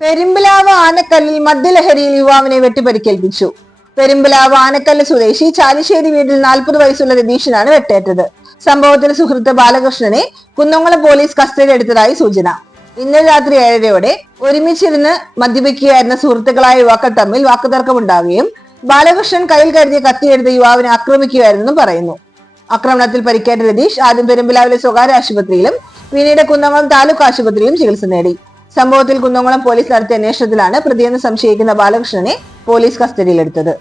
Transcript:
പെരുമ്പിലാവ് ആനക്കല്ലിൽ മദ്യലഹരിയിൽ യുവാവിനെ വെട്ടിപ്പരിക്കേൽപ്പിച്ചു. പെരുമ്പിലാവ് ആനക്കല്ല് സ്വദേശി ചാലിശ്ശേരി വീട്ടിൽ 40 വയസ്സുള്ള രതീഷിനാണ് വെട്ടേറ്റത്. സംഭവത്തിൽ സുഹൃത്ത് ബാലകൃഷ്ണനെ കുന്നംകുളം പോലീസ് കസ്റ്റഡി എടുത്തതായി സൂചന. ഇന്നലെ രാത്രി 7:30 ഒരുമിച്ചിരുന്ന് മദ്യപിക്കുകയായിരുന്ന സുഹൃത്തുക്കളായ യുവാക്കൾ തമ്മിൽ വാക്കുതർക്കമുണ്ടാവുകയും ബാലകൃഷ്ണൻ കയ്യിൽ കരുതിയ കത്തിയെടുത്ത് യുവാവിനെ ആക്രമിക്കുകയായിരുന്നെന്നും പറയുന്നു. ആക്രമണത്തിൽ പരിക്കേറ്റ രതീഷ് ആദ്യം പെരുമ്പിലാവിലെ സ്വകാര്യ ആശുപത്രിയിലും പിന്നീട് കുന്നംകുളം താലൂക്ക് ആശുപത്രിയിലും ചികിത്സ നേടി. സംഭവത്തിൽ കുന്നംകുളം പോലീസ് നടത്തിയ അന്വേഷണത്തിലാണ് പ്രതിയെന്ന് സംശയിക്കുന്ന ബാലകൃഷ്ണനെ പോലീസ് കസ്റ്റഡിയിലെടുത്തത്.